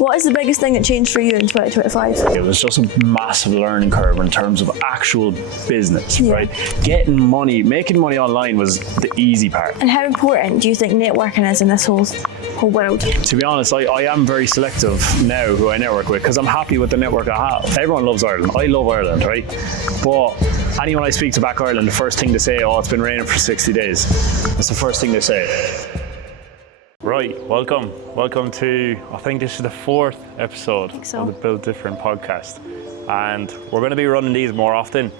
What is the biggest thing that changed for you in 2025? It was just a massive learning curve in terms of actual business, right? Getting money, making money online was the easy part. And how important do you think networking is in this whole world? To be honest, I am very selective now who I network with because I'm happy with the network I have. Everyone loves Ireland. I love Ireland, right? But anyone I speak to back Ireland, the first thing they say, oh, it's been raining for 60 days. That's the first thing they say. Right, welcome to, I think this is the 4th episode of the Build Different podcast. And we're going to be running these more often.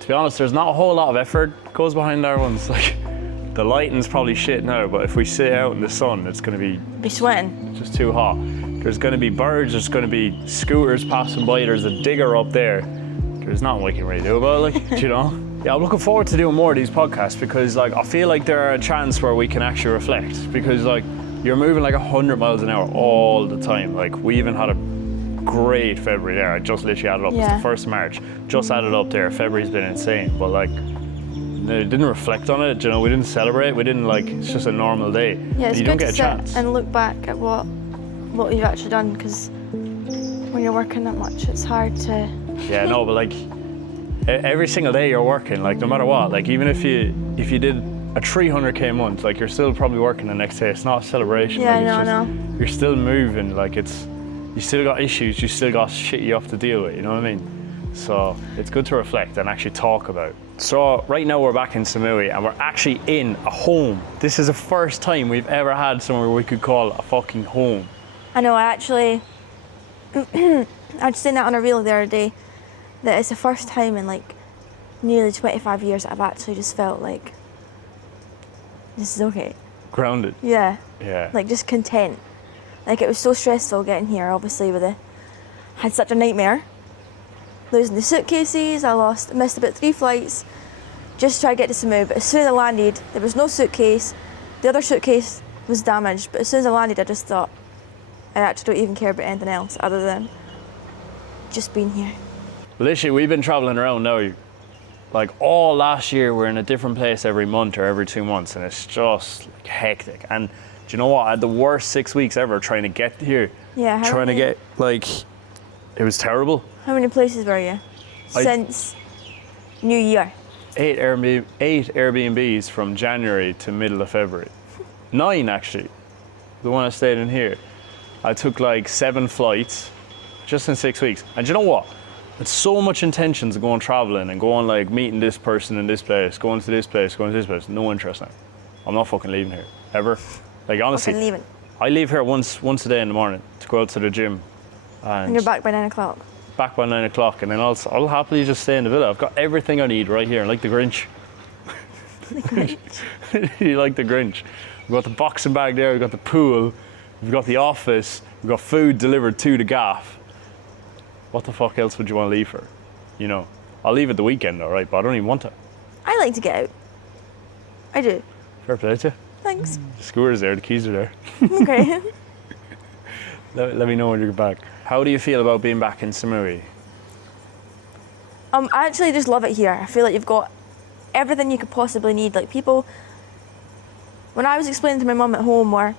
To be honest, there's not a whole lot of effort goes behind our ones. Like, the lighting's probably shit now, but if we sit out in the sun, it's going to be sweating. Just too hot. There's going to be birds, there's going to be scooters passing by, there's a digger up there. There's nothing we can really do about it, like, you know? Yeah, I'm looking forward to doing more of these podcasts because, like, I feel like they're a chance where we can actually reflect because, like, you're moving like 100 miles an hour all the time. Like, we even had a great February there. I just literally added up. Yeah. It's the 1st of March. Just added up there. February's been insane, but, like, it didn't reflect on it, you know, we didn't celebrate, we didn't, like, it's just a normal day. Yeah, it's you good don't get to a chance. sit and look back at what you've actually done because when you're working that much, it's hard to... Yeah, no, but, like, every single day you're working, like, no matter what, like, even if you did a 300k month, like, you're still probably working the next day. It's not a celebration. Yeah, like, no. You're still moving, like, you still got issues, you still got shit you have to deal with, you know what I mean? So it's good to reflect and actually talk about. So right now we're back in Samui and we're actually in a home. This is the first time we've ever had somewhere we could call a fucking home. I know, I actually, I just seen that on a reel the other day, that it's the first time in like nearly 25 years that I've actually just felt like, this is okay. Grounded. Yeah. Yeah. Like just content. Like it was so stressful getting here, obviously had such a nightmare. Losing the suitcases, I missed about 3 flights, just to try to get to Samui, but as soon as I landed, there was no suitcase. The other suitcase was damaged, but as soon as I landed, I just thought, I actually don't even care about anything else other than just being here. Literally, we've been traveling around now, like all last year, we're in a different place every month or every 2 months, and it's just like hectic. And do you know what? I had the worst 6 weeks ever trying to get here. Yeah, It was terrible. How many places were you since New Year? 8 Airbnbs from January to middle of February. 9 actually, the one I stayed in here. I took like 7 flights just in 6 weeks. And you know what? It's so much intentions of going traveling and going like meeting this person in this place, going to this place, going to this place. No interest now. I'm not fucking leaving here, ever. Like honestly, leaving. I leave here once a day in the morning to go out to the gym. And you're back by 9 o'clock? Back by 9 o'clock, and then I'll happily just stay in the villa. I've got everything I need right here, like the Grinch. The Grinch. You like the Grinch. We've got the boxing bag there, we've got the pool, we've got the office, we've got food delivered to the gaff. What the fuck else would you want to leave for? You know, I'll leave it the weekend, all right, but I don't even want to. I like to get out. I do. Fair play to you. Thanks. The scooter's there, the keys are there. Okay. Let me know when you're back. How do you feel about being back in Samui? I actually just love it here. I feel like you've got everything you could possibly need. Like people, when I was explaining to my mum at home or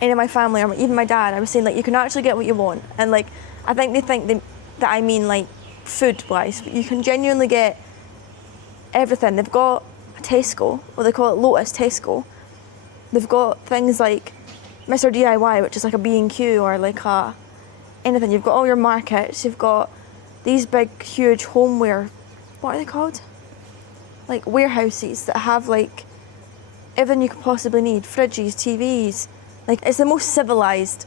any of my family or even my dad, I was saying like you can actually get what you want. And like, I think they think that I mean like food wise, but you can genuinely get everything. They've got a Tesco, or they call it Lotus Tesco. They've got things like Mr. DIY, which is like a B&Q or like anything. You've got all your markets, you've got these big, huge homeware, what are they called? Like warehouses that have like everything you could possibly need, fridges, TVs. Like it's the most civilized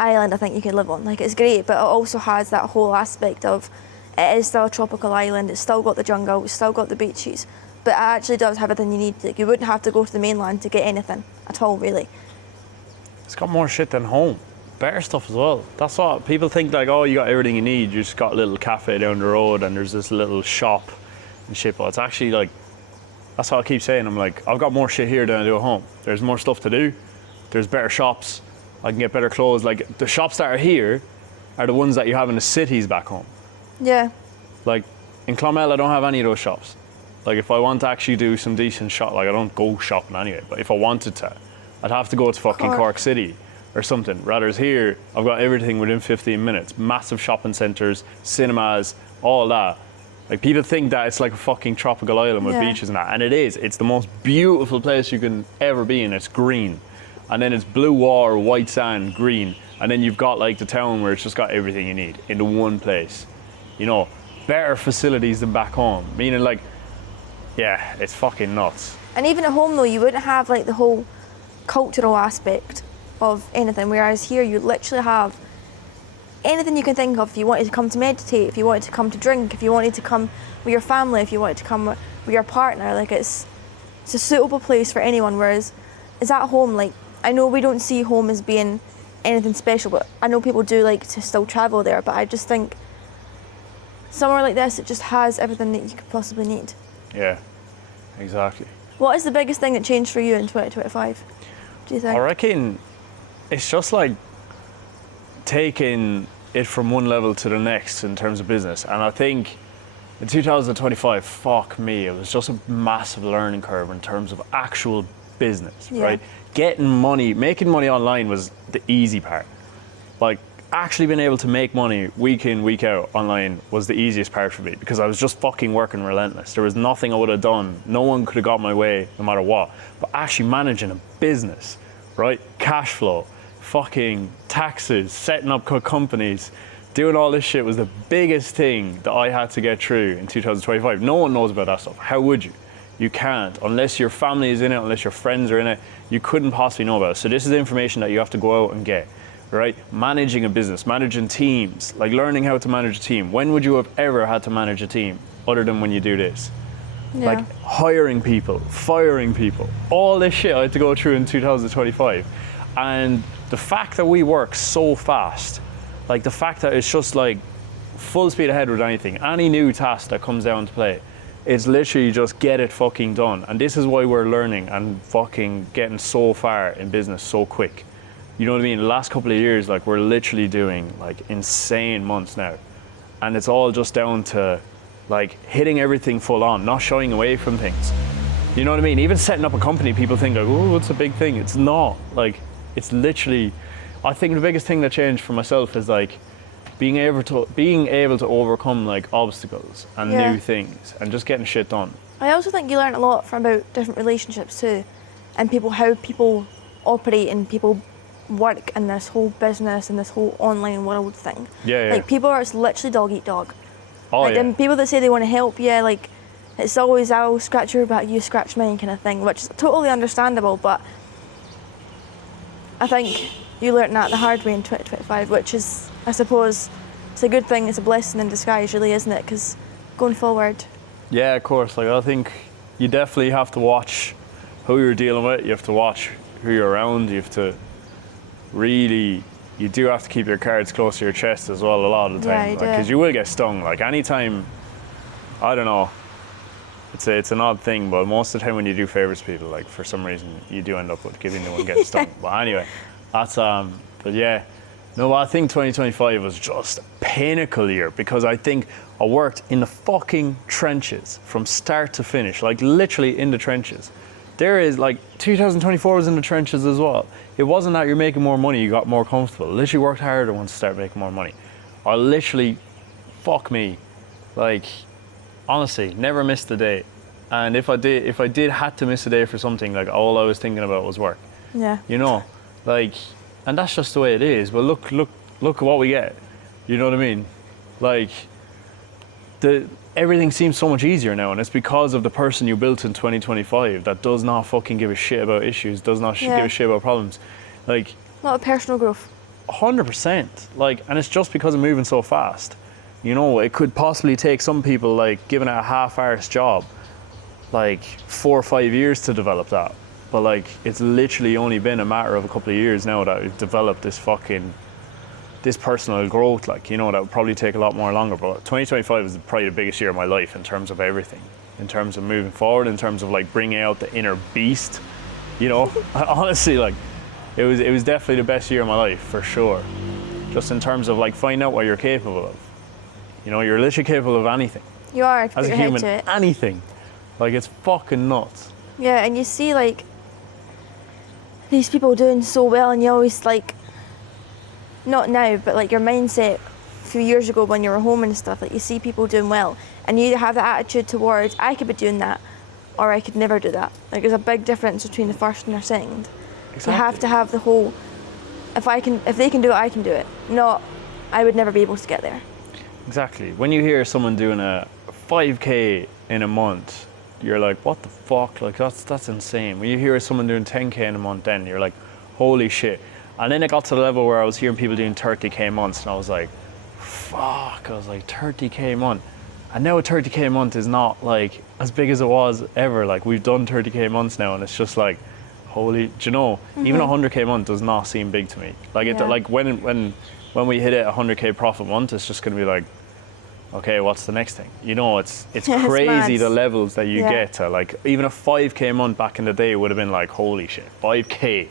island I think you can live on. Like it's great, but it also has that whole aspect of it is still a tropical island, it's still got the jungle, it's still got the beaches, but it actually does have everything you need. Like you wouldn't have to go to the mainland to get anything at all, really. It's got more shit than home. Better stuff as well. That's what people think, like, oh, you got everything you need. You just got a little cafe down the road and there's this little shop and shit. But it's actually like, that's what I keep saying. I'm like, I've got more shit here than I do at home. There's more stuff to do. There's better shops. I can get better clothes. Like the shops that are here are the ones that you have in the cities back home. Yeah. Like in Clonmel, I don't have any of those shops. Like if I want to actually do some decent shop, like I don't go shopping anyway, but if I wanted to, I'd have to go to fucking Cork City or something. Rather here, I've got everything within 15 minutes. Massive shopping centres, cinemas, all that. Like people think that it's like a fucking tropical island with beaches and that, and it is. It's the most beautiful place you can ever be in. It's green. And then it's blue water, white sand, green. And then you've got like the town where it's just got everything you need into one place. You know, better facilities than back home. Meaning like, yeah, it's fucking nuts. And even at home though, you wouldn't have like the whole cultural aspect of anything, whereas here you literally have anything you can think of. If you wanted to come to meditate, if you wanted to come to drink, if you wanted to come with your family, if you wanted to come with your partner, like it's a suitable place for anyone. Whereas it's at home, like I know we don't see home as being anything special, but I know people do like to still travel there, but I just think somewhere like this, it just has everything that you could possibly need. Yeah, exactly. What is the biggest thing that changed for you in 2025, do you think? I reckon it's just like taking it from one level to the next in terms of business. And I think in 2025, fuck me, it was just a massive learning curve in terms of actual business, right? Getting money, making money online was the easy part. Like actually being able to make money week in, week out online was the easiest part for me because I was just fucking working relentless. There was nothing I would have done. No one could have got my way no matter what. But actually managing a business, right? Cash flow, fucking taxes, setting up companies, doing all this shit was the biggest thing that I had to get through in 2025. No one knows about that stuff. How would you? You can't. Unless your family is in it, unless your friends are in it, you couldn't possibly know about it. So this is information that you have to go out and get, right? Managing a business, managing teams, like learning how to manage a team. When would you have ever had to manage a team other than when you do this? Like hiring people, firing people, all this shit I had to go through in 2025. And the fact that we work so fast, like the fact that it's just like full speed ahead with anything, any new task that comes down to play, it's literally just get it fucking done. And this is why we're learning and fucking getting so far in business so quick. You know what I mean? The last couple of years, like we're literally doing like insane months now. And it's all just down to like hitting everything full on, not shying away from things. You know what I mean? Even setting up a company, people think like, oh, it's a big thing. It's not. Like, it's literally, I think the biggest thing that changed for myself is like being able to overcome like obstacles and new things and just getting shit done. I also think you learn a lot from about different relationships too, and people, how people operate and people work in this whole business and this whole online world thing. Like people are, it's literally dog eat dog. And people that say they want to help, like it's always I'll scratch your back, you scratch mine kind of thing, which is totally understandable, but I think you learnt that the hard way in 2025, which is, I suppose, it's a good thing, it's a blessing in disguise really, isn't it? Because going forward. Yeah, of course, like I think you definitely have to watch who you're dealing with, you have to watch who you're around, you have to really, you do have to keep your cards close to your chest as well a lot of the time, because you will get stung. Like anytime, I don't know, it's an odd thing, but most of the time when you do favours to people, like for some reason you do end up with giving the one getting stung. But anyway, that's but yeah, no, I think 2025 was just a pinnacle year because I think I worked in the fucking trenches from start to finish, like literally in the trenches. There is like 2024 was in the trenches as well. It wasn't that you're making more money, you got more comfortable. Literally worked harder once you start making more money. I literally, fuck me, like honestly, never missed a day. And if I did had to miss a day for something, like all I was thinking about was work. Yeah. You know, like, and that's just the way it is. But look at what we get. You know what I mean? Like, everything seems so much easier now, and it's because of the person you built in 2025 that does not fucking give a shit about issues, does not give a shit about problems. Like, a lot of personal growth. 100%. Like, and it's just because of moving so fast. You know, it could possibly take some people, like, giving it a half-arsed job, like 4 or 5 years to develop that. But like, it's literally only been a matter of a couple of years now that we've developed this personal growth, like, you know, that would probably take a lot more longer. But 2025 is probably the biggest year of my life in terms of everything, in terms of moving forward, in terms of like bringing out the inner beast, you know. Honestly, like, it was definitely the best year of my life for sure. Just in terms of like finding out what you're capable of. You know, you're literally capable of anything. You are, as a human, anything. Like, it's fucking nuts. Yeah, and you see like these people doing so well, and you always like, not now, but like your mindset a few years ago when you were home and stuff, like you see people doing well and you have the attitude towards, I could be doing that or I could never do that. Like there's a big difference between the first and the second. Exactly. You have to have the whole, if they can do it, I can do it. Not, I would never be able to get there. Exactly. When you hear someone doing a 5K in a month, you're like, what the fuck? Like that's insane. When you hear someone doing 10K in a month, then you're like, holy shit. And then it got to the level where I was hearing people doing 30K months, and I was like, fuck. I was like, 30K a month. And now a 30K a month is not like as big as it was ever. Like we've done 30K months now, and it's just like, holy, do you know, even 100K a month does not seem big to me. Like it, like when we hit it 100K profit month, it's just gonna be like, okay, what's the next thing? You know, it's crazy the levels that you get to. Like even a 5K a month back in the day would have been like, holy shit, 5K.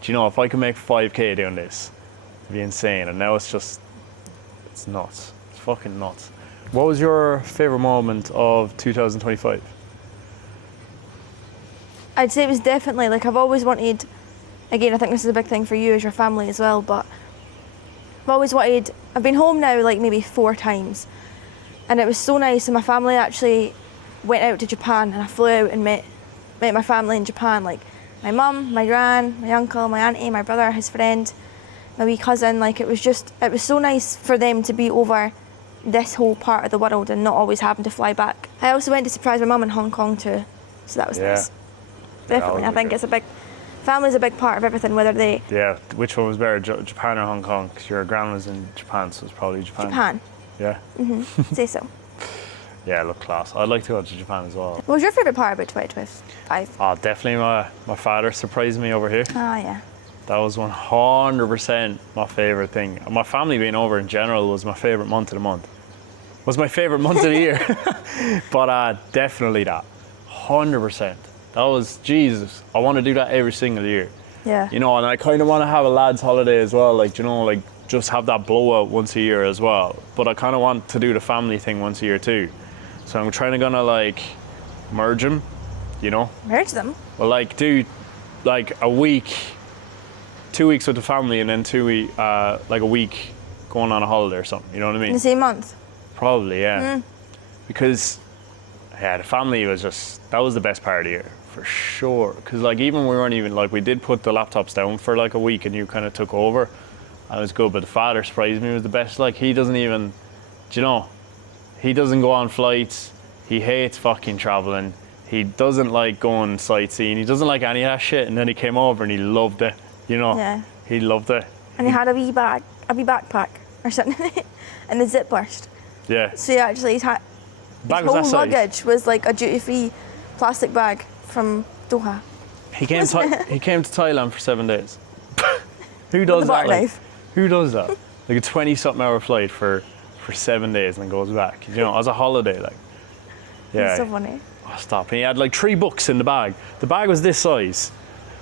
Do you know, if I could make 5K doing this, it'd be insane. And now it's just, it's nuts. It's fucking nuts. What was your favorite moment of 2025? I'd say it was definitely, like I've always wanted, again, I think this is a big thing for you as your family as well, but I've always wanted, I've been home now like maybe 4 times, and it was so nice, and my family actually went out to Japan, and I flew out and met my family in Japan, like my mum, my gran, my uncle, my auntie, my brother, his friend, my wee cousin. Like it was so nice for them to be over this whole part of the world and not always having to fly back. I also went to surprise my mum in Hong Kong too, so that was nice. Definitely, I think family's a big part of everything, whether they... Yeah, which one was better, Japan or Hong Kong? Because your grandma's in Japan, so it's probably Japan. Japan. Yeah? Say so. Yeah, look class. I'd like to go to Japan as well. What was your favourite part about 2025? Oh, definitely my father surprised me over here. Oh, yeah. That was 100% my favourite thing. My family being over in general was my favourite month of the month. Was my favourite month of the year. But definitely that. 100%. That was, Jesus, I want to do that every single year. Yeah. You know, and I kind of want to have a lad's holiday as well. Like, you know, like just have that blowout once a year as well. But I kind of want to do the family thing once a year too. So I'm trying to gonna like merge them, you know? Merge them? Well, like do like a week, 2 weeks with the family, and then like a week going on a holiday or something. You know what I mean? In the same month? Probably, yeah. Because the family was that was the best part of the year for sure. Because like even we weren't even like we did put the laptops down for like a week, and you kind of took over. And it was good, but the father surprised me. It was the best. Like he doesn't even, do you know? He doesn't go on flights. He hates fucking traveling. He doesn't like going sightseeing. He doesn't like any of that shit. And then he came over and he loved it. You know? Yeah. He loved it. And he had a wee backpack or something, and the zip burst. Yeah. So he actually his whole luggage was like a duty-free plastic bag from Doha. He came to Thailand for 7 days. Who does that? Knife. Who does that? Like a 20-something hour flight for 7 days and then goes back. You know, as a holiday, like. Yeah. It's so funny. Oh, stop. And he had like 3 books in the bag. The bag was this size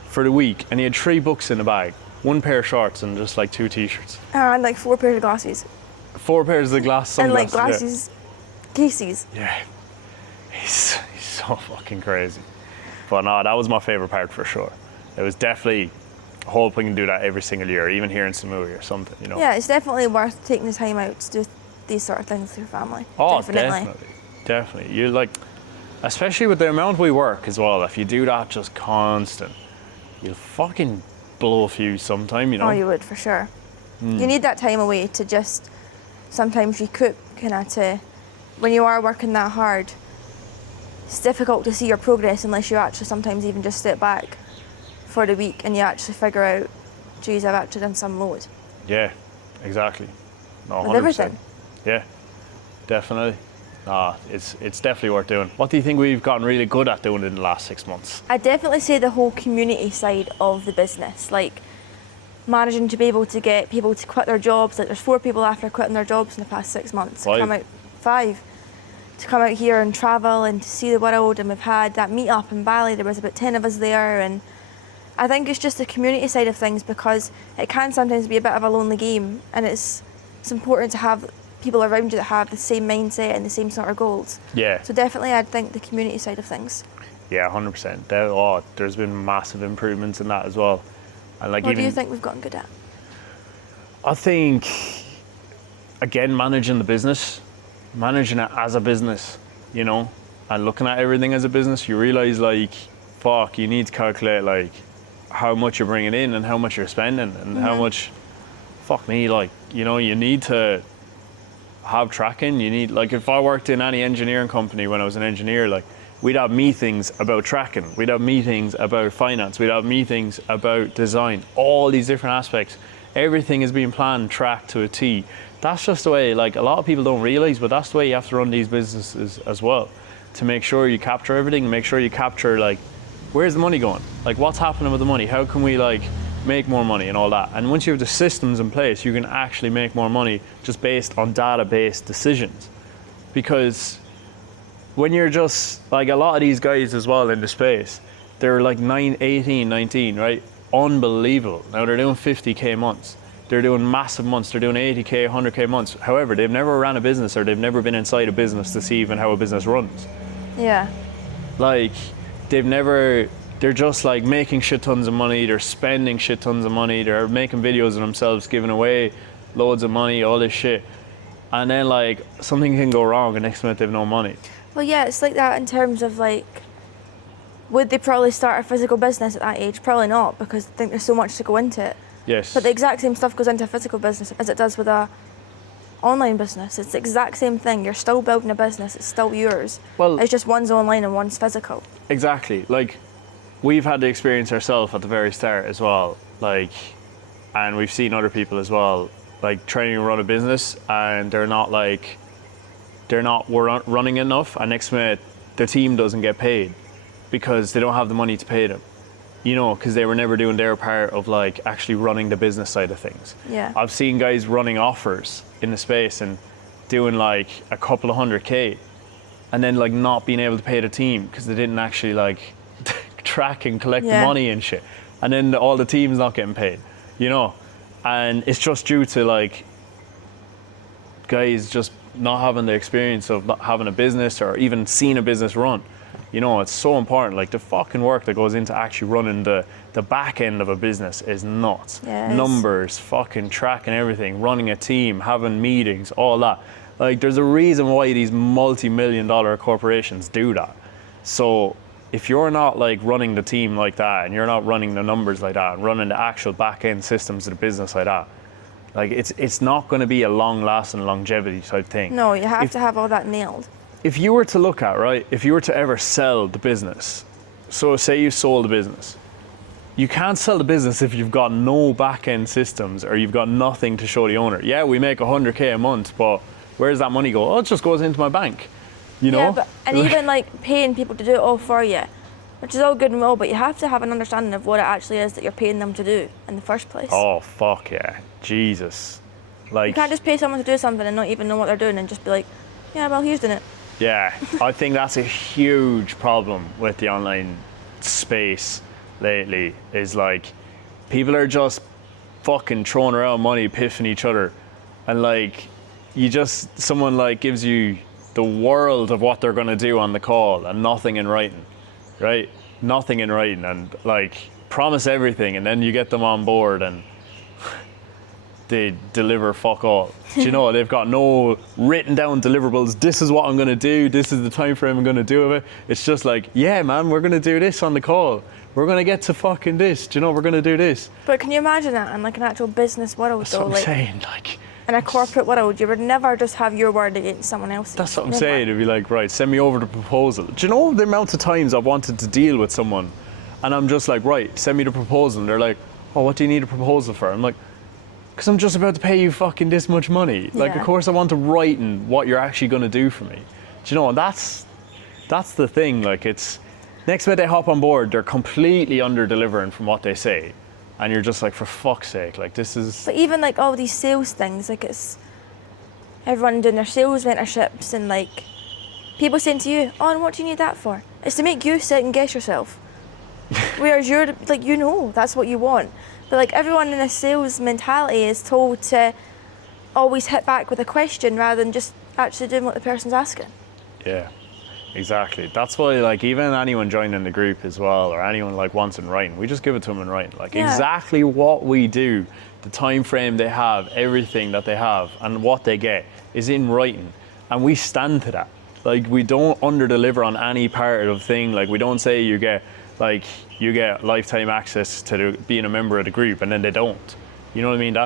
for the week, and he had 3 books in the bag. 1 pair of shorts and just like 2 t-shirts. And like 4 pairs of glasses. 4 pairs of sunglasses. And like glasses, cases. Yeah. He's so fucking crazy. But no, that was my favourite part for sure. It was definitely, I hope we can do that every single year, even here in Samui or something, you know. Yeah, it's definitely worth taking the time out to do these sort of things with your family. Oh, definitely. You like, especially with the amount we work as well, if you do that just constant, you'll fucking blow a fuse sometime, you know. Oh, you would, for sure. You need that time away to just sometimes recoup, kind of to, when you are working that hard, it's difficult to see your progress unless you actually sometimes even just step back for the week and you actually figure out, geez, I've actually done some load. Yeah, exactly. No, 100%. With everything. Yeah, definitely. It's definitely worth doing. What do you think we've gotten really good at doing in the last 6 months? I'd definitely say the whole community side of the business, like managing to be able to get people to quit their jobs. Like there's 4 people after quitting their jobs in the past 6 months. 5. 5. To come out here and travel and to see the world, and we've had that meet up in Bali. There was about 10 of us there, and I think it's just the community side of things, because it can sometimes be a bit of a lonely game, and it's important to have people around you that have the same mindset and the same sort of goals. Yeah. So definitely I'd think the community side of things. Yeah, 100%. There's been massive improvements in that as well. And like, What do you think we've gotten good at? I think, again, managing it as a business, you know, and looking at everything as a business, you realize like, fuck, you need to calculate like how much you're bringing in and how much you're spending and how much, fuck me, like, you know, you need to have tracking. You need, like, if I worked in any engineering company when I was an engineer, like, we'd have meetings about tracking, we'd have meetings about finance, we'd have meetings about design, all these different aspects. Everything is being planned, tracked to a T. That's just the way, like, a lot of people don't realize, but that's the way you have to run these businesses as well, to make sure you capture everything, and make sure you capture, like, where's the money going? Like, what's happening with the money? How can we, like, make more money and all that? And once you have the systems in place, you can actually make more money just based on data-based decisions. Because when you're just, like, a lot of these guys as well in the space, they're like 18, 19, right? Unbelievable. Now they're doing 50K months. They're doing massive months. They're doing 80K, 100K months. However, they've never ran a business, or they've never been inside a business to see even how a business runs. Yeah. Like, they're just like making shit tons of money, they're spending shit tons of money, they're making videos of themselves, giving away loads of money, all this shit. And then, like, something can go wrong and next minute they have no money. Well, yeah, it's like that in terms of, like, would they probably start a physical business at that age? Probably not, because I think there's so much to go into it. Yes. But the exact same stuff goes into a physical business as it does with a online business. It's the exact same thing. You're still building a business. It's still yours. Well, it's just one's online and one's physical. Exactly. Like, we've had the experience ourselves at the very start as well. Like, and we've seen other people as well, like, trying to run a business and they're not running enough, and next minute the team doesn't get paid because they don't have the money to pay them. You know, because they were never doing their part of, like, actually running the business side of things. Yeah. I've seen guys running offers in the space and doing like a couple of 100K and then, like, not being able to pay the team because they didn't actually, like, track and collect the money and shit. And then all the team's not getting paid, you know? And it's just due to, like, guys just not having the experience of not having a business or even seeing a business run. You know, it's so important. Like, the fucking work that goes into actually running the back end of a business is nuts. Yes. Numbers, fucking tracking everything, running a team, having meetings, all that. Like, there's a reason why these multi-million-dollar corporations do that. So if you're not, like, running the team like that, and you're not running the numbers like that, and running the actual back end systems of the business like that, like, it's not going to be a long-lasting longevity type thing. No, you have to have all that nailed. If you were to look at, right, if you were to ever sell the business, so say you sold the business, you can't sell the business if you've got no back-end systems or you've got nothing to show the owner. Yeah, we make 100K a month, but where does that money go? Oh, it just goes into my bank, you know? Yeah, and even, like, paying people to do it all for you, which is all good and well, but you have to have an understanding of what it actually is that you're paying them to do in the first place. Oh, fuck yeah. Jesus. Like, you can't just pay someone to do something and not even know what they're doing and just be like, yeah, well, he's doing it. Yeah, I think that's a huge problem with the online space lately, is, like, people are just fucking throwing around money, piffing each other, and, like, someone, like, gives you the world of what they're going to do on the call and nothing in writing, right? Nothing in writing, and, like, promise everything, and then you get them on board and they deliver fuck all. You know, they've got no written down deliverables. This is what I'm going to do. This is the time frame I'm going to do it. It's just like, yeah, man, we're going to do this on the call. We're going to get to fucking this. Do you know, we're going to do this. But can you imagine that in, like, an actual business world? That's what I'm saying. Like, in a corporate world, you would never just have your word against someone else's. That's what I'm saying. It'd be like, right, send me over the proposal. Do you know the amount of times I've wanted to deal with someone and I'm just like, right, send me the proposal. And they're like, oh, what do you need a proposal for? I'm like, because I'm just about to pay you fucking this much money. Like, Yeah. of course I want to write in what you're actually going to do for me. Do you know, and that's the thing. Like, it's, next minute they hop on board, they're completely under-delivering from what they say. And you're just like, for fuck's sake, like, this is... But even, like, all these sales things, like, it's everyone doing their sales mentorships and, like, people saying to you, oh, and what do you need that for? It's to make you second guess yourself. Whereas you're, like, you know, that's what you want. But, like, everyone in a sales mentality is told to always hit back with a question rather than just actually doing what the person's asking. Yeah. exactly. That's why, like, even anyone joining the group as well, or anyone like wants in writing, we just give it to them in writing. Like exactly what we do, the time frame they have, everything that they have, and what they get is in writing, and we stand to that. Like we don't under deliver on any part of the thing. Like we don't say you get lifetime access to being a member of the group, and then they don't. You know what I mean?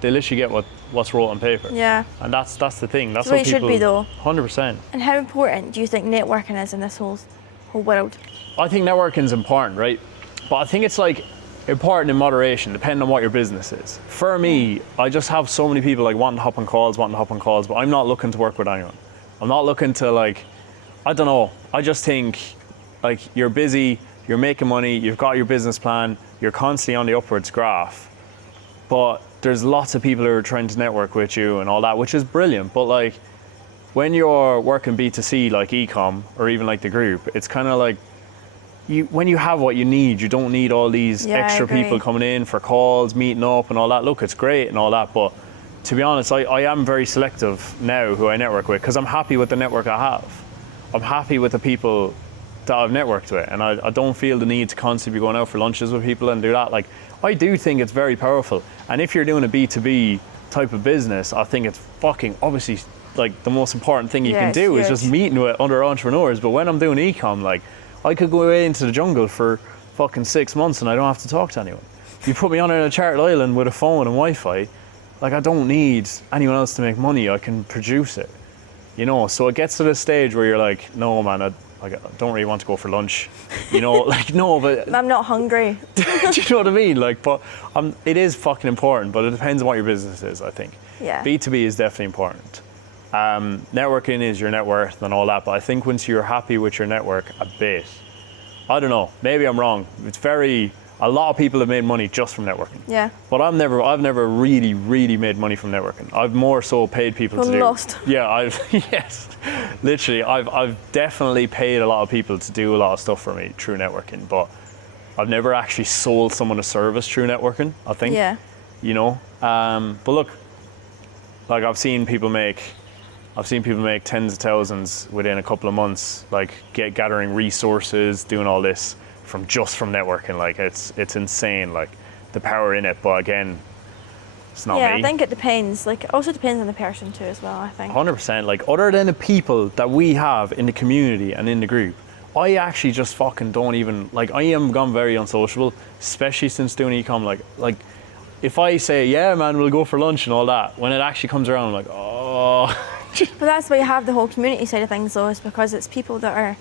They literally get what's wrote on paper. Yeah. And that's the thing. That's what what it people, should be though. 100%. And how important do you think networking is in this whole world? I think networking is important, right? But I think it's like important in moderation, depending on what your business is. For me, I just have so many people like wanting to hop on calls, but I'm not looking to work with anyone. I'm not looking to like, I don't know. I just think like you're busy, you're making money, you've got your business plan, you're constantly on the upwards graph. But there's lots of people who are trying to network with you and all that, which is brilliant. But like when you're working B2C like ecom or even like the group, it's kind of like when you have what you need, you don't need all these extra people coming in for calls, meeting up and all that. Look, it's great and all that, but to be honest, I am very selective now who I network with because I'm happy with the network I have. I'm happy with the people that I've networked with, and I don't feel the need to constantly be going out for lunches with people and do that. Like, I do think it's very powerful, and if you're doing a B2B type of business, I think it's fucking obviously like the most important thing you can do is just meeting with other entrepreneurs. But when I'm doing ecom, like I could go away into the jungle for fucking 6 months and I don't have to talk to anyone. You put me on a chartered island with a phone and Wi-Fi, like I don't need anyone else to make money. I can produce it, you know. So it gets to this stage where you're like, no man, I don't really want to go for lunch, you know. Like no, but I'm not hungry. Do you know what I mean? Like, but it is fucking important, but it depends on what your business is, I think. Yeah. B2B is definitely important. Networking is your net worth and all that, but I think once you're happy with your network a bit, I don't know, maybe I'm wrong. A lot of people have made money just from networking. Yeah. But I've never really made money from networking. I've more so paid people to do. Lost. Yeah, yes, literally. I've definitely paid a lot of people to do a lot of stuff for me through networking, but I've never actually sold someone a service through networking, I think. Yeah. You know? But look, like I've seen people make tens of thousands within a couple of months, like gathering resources, doing all this from networking. Like it's insane, like the power in it. But again, it's not me. Yeah, I think it depends. Like it also depends on the person too as well, I think. 100%. Like other than the people that we have in the community and in the group, I actually just fucking don't even, like I am gone very unsociable, especially since doing ecom. Like if I say, yeah man, we'll go for lunch and all that, when it actually comes around, I'm like, oh. But that's why you have the whole community side of things though, is because it's people that are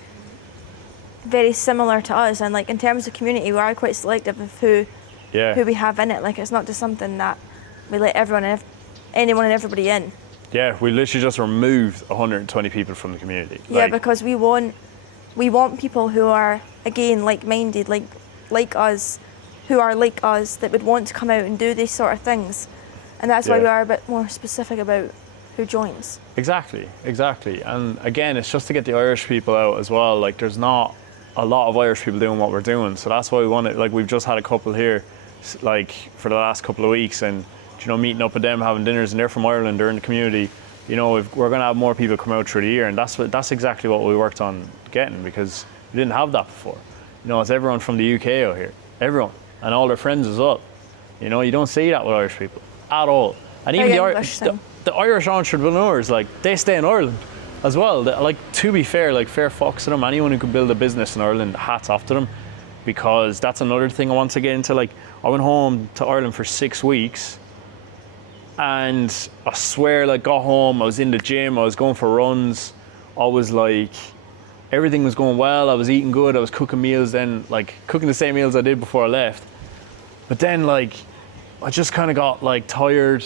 very similar to us, and like in terms of community we are quite selective of who we have in it. Like it's not just something that we let anyone and everybody in. Yeah, we literally just removed 120 people from the community. Yeah, because we want people who are again like-minded, like us, who are like us, that would want to come out and do these sort of things, and that's why we are a bit more specific about who joins. Exactly. And again, it's just to get the Irish people out as well. Like there's not a lot of Irish people doing what we're doing, so that's why we want it. Like we've just had a couple here like for the last couple of weeks, and you know, meeting up with them, having dinners, and they're from Ireland, they're in the community. You know, we're going to have more people come out through the year, and that's exactly what we worked on getting, because we didn't have that before. You know, it's everyone from the UK out here, everyone, and all their friends as well. You know, you don't see that with Irish people at all. And even the Irish entrepreneurs, like they stay in Ireland as well. Like to be fair, like fair fucks to them. Anyone who can build a business in Ireland, hats off to them, because that's another thing I want to get into. Like I went home to Ireland for 6 weeks, and I swear, like got home, I was in the gym, I was going for runs, I was like, everything was going well, I was eating good, I was cooking meals then, like cooking the same meals I did before I left. But then like, I just kind of got like tired.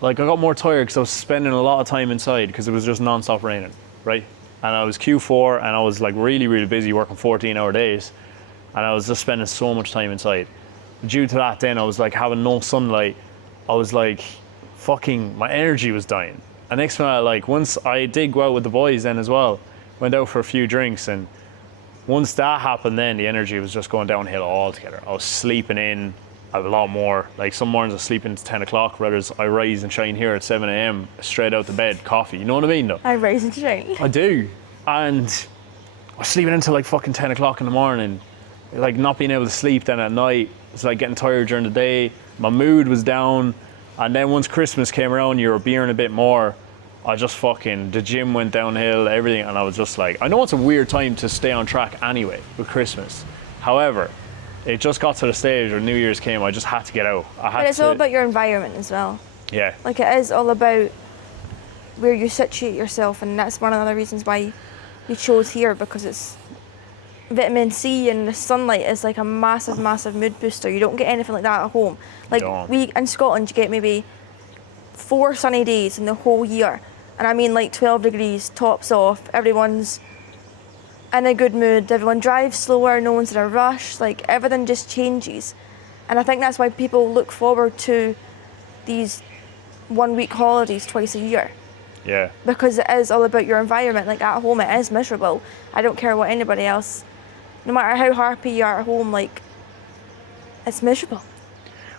Like I got more tired because I was spending a lot of time inside because it was just non-stop raining, right? And I was Q4 and I was like really busy working 14-hour days, and I was just spending so much time inside. Due to that, then I was like having no sunlight. I was like, fucking, my energy was dying. And next time, like once I did go out with the boys then as well, went out for a few drinks, and once that happened, then the energy was just going downhill altogether. I was sleeping in a lot more. Like some mornings I sleep into 10 o'clock, whereas I rise and shine here at 7 a.m. straight out to bed, coffee. You know what I mean though? I rise and shine. I do. And I was sleeping until like fucking 10 o'clock in the morning, like not being able to sleep then at night. It's like getting tired during the day. My mood was down. And then once Christmas came around, you were beering a bit more. I just fucking, the gym went downhill, everything. And I was just like, I know it's a weird time to stay on track anyway with Christmas. However, it just got to the stage where New Year's came, I just had to get out. But it's all about your environment as well. Yeah. Like it is all about where you situate yourself, and that's one of the reasons why we chose here, because it's vitamin C and the sunlight is like a massive, massive mood booster. You don't get anything like that at home. Like we in Scotland, you get maybe 4 sunny days in the whole year, and I mean like 12 degrees, tops off. Everyone's in a good mood. Everyone drives slower. No one's in a rush. Like everything just changes, and I think that's why people look forward to these 1 week holidays twice a year. Yeah. Because it is all about your environment. Like at home, it is miserable. I don't care what anybody else. No matter how happy you are at home, like it's miserable.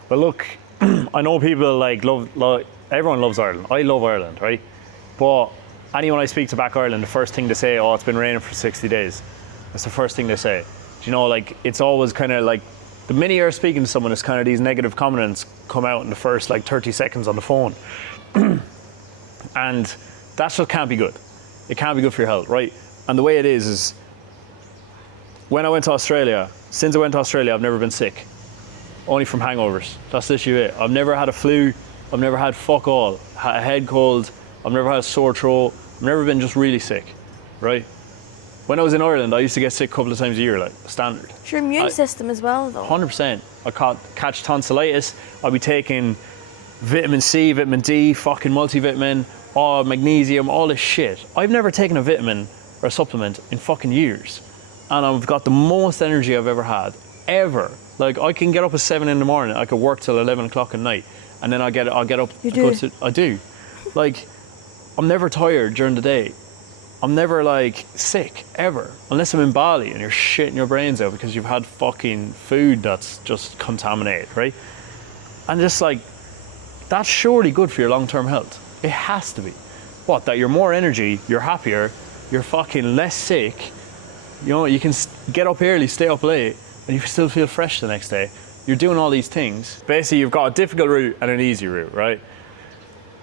Well, look, I know people like everyone loves Ireland. I love Ireland, right? But anyone I speak to back Ireland, the first thing they say, oh, it's been raining for 60 days. That's the first thing they say. Do you know, like it's always kind of like the minute you're speaking to someone, it's kind of these negative comments come out in the first like 30 seconds on the phone. And that just can't be good. It can't be good for your health, right? And the way it is when I went to Australia, since I went to Australia, I've never been sick. Only from hangovers. That's literally it. I've never had a flu. I've never had fuck all. Had a head cold. I've never had a sore throat. I've never been just really sick, right? When I was in Ireland, I used to get sick a couple of times a year, like standard. It's your immune system as well, though. 100%. I catch tonsillitis. I'll be taking vitamin C, vitamin D, fucking multivitamin, magnesium, all this shit. I've never taken a vitamin or a supplement in fucking years. And I've got the most energy I've ever had, ever. Like I can get up at 7 in the morning, I could work till 11 o'clock at night, and then I'll get up. You do? I do. Like, I'm never tired during the day. I'm never like sick, ever. Unless I'm in Bali and you're shitting your brains out because you've had fucking food that's just contaminated, right? And just like, that's surely good for your long-term health. It has to be. What, that you're more energy, you're happier, you're fucking less sick, you know, you can get up early, stay up late, and you still feel fresh the next day. You're doing all these things. Basically, you've got a difficult route and an easy route, right?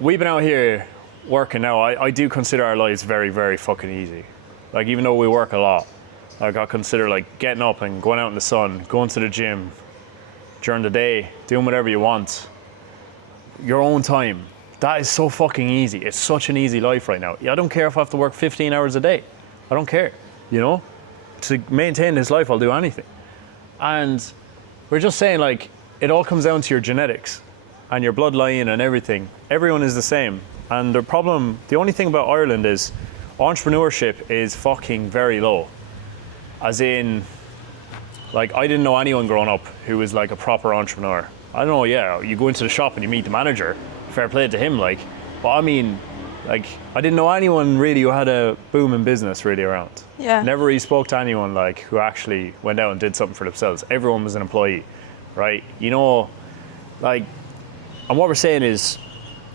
We've been out here working now. I do consider our lives very, very fucking easy. Like, even though we work a lot, like I consider like getting up and going out in the sun, going to the gym during the day, doing whatever you want, your own time. That is so fucking easy. It's such an easy life right now. I don't care if I have to work 15 hours a day. I don't care, you know? To maintain this life, I'll do anything. And we're just saying, like, it all comes down to your genetics and your bloodline and everything. Everyone is the same. And the only thing about Ireland is entrepreneurship is fucking very low. As in, like, I didn't know anyone growing up who was like a proper entrepreneur. I don't know, yeah, you go into the shop and you meet the manager, fair play to him, like, but I mean, like, I didn't know anyone really who had a booming business really around. Yeah. Never really spoke to anyone like who actually went out and did something for themselves. Everyone was an employee, right? You know, like, and what we're saying is,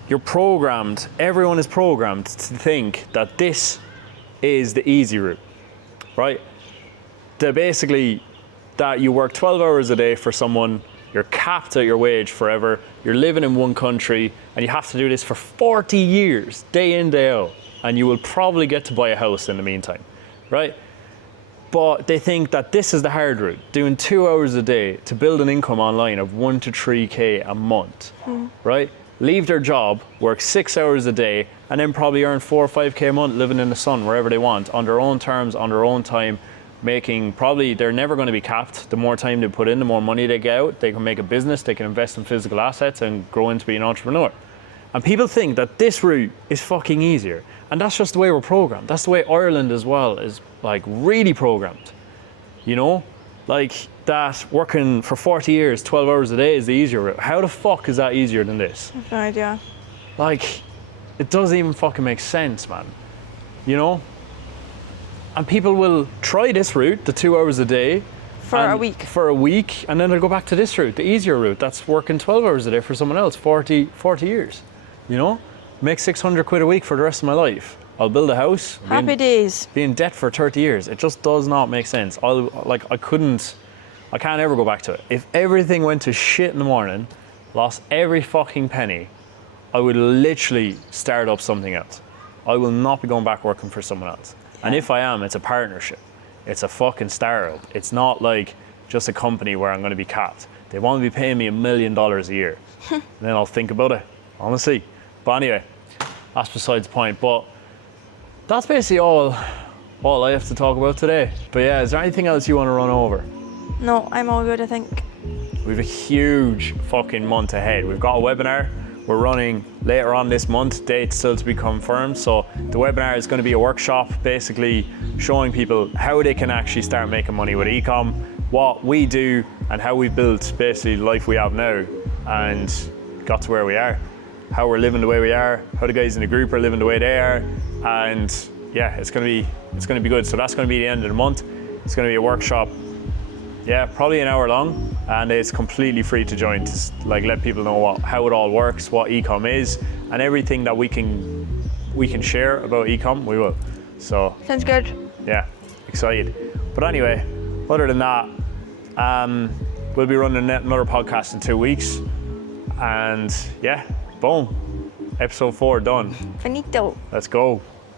everyone is programmed to think that this is the easy route, right? That you work 12 hours a day for someone, you're capped at your wage forever, you're living in one country, and you have to do this for 40 years, day in, day out, and you will probably get to buy a house in the meantime, right? But they think that this is the hard route, doing 2 hours a day to build an income online of 1 to 3K a month, right? Leave their job, work 6 hours a day, and then probably earn 4 or 5K a month living in the sun wherever they want, on their own terms, on their own time, they're never going to be capped. The more time they put in, the more money they get out. They can make a business, they can invest in physical assets and grow into being an entrepreneur. And people think that this route is fucking easier. And that's just the way we're programmed. That's the way Ireland as well is, like, really programmed. You know? Like, that working for 40 years, 12 hours a day is the easier route. How the fuck is that easier than this? I have no idea. Like, it doesn't even fucking make sense, man. You know? And people will try this route, the 2 hours a day. For a week, and then they'll go back to this route, the easier route. That's working 12 hours a day for someone else, 40 years. You know? Make 600 quid a week for the rest of my life. I'll build a house. Happy days. Be in debt for 30 years. It just does not make sense. I can't ever go back to it. If everything went to shit in the morning, lost every fucking penny, I would literally start up something else. I will not be going back working for someone else. And if I am, it's a partnership. It's a fucking startup. It's not like just a company where I'm going to be capped. They want to be paying me $1 million a year. And then I'll think about it, honestly. But anyway, that's besides the point. But that's basically all I have to talk about today. But yeah, is there anything else you want to run over? No, I'm all good, I think. We have a huge fucking month ahead. We've got a webinar we're running later on this month, date still to be confirmed. So the webinar is going to be a workshop basically showing people how they can actually start making money with ecom, what we do and how we built basically the life we have now and got to where we are, how we're living the way we are, how the guys in the group are living the way they are, and yeah, it's going to be good. So that's going to be the end of the month. It's going to be a workshop, yeah, probably an hour long, and it's completely free to join to let people know how it all works, what ecom is, and everything that we can share about ecom, we will. So sounds good. Yeah, excited. But anyway, other than that, we'll be running another podcast in 2 weeks, and yeah, boom, episode 4 done. Finito. Let's go.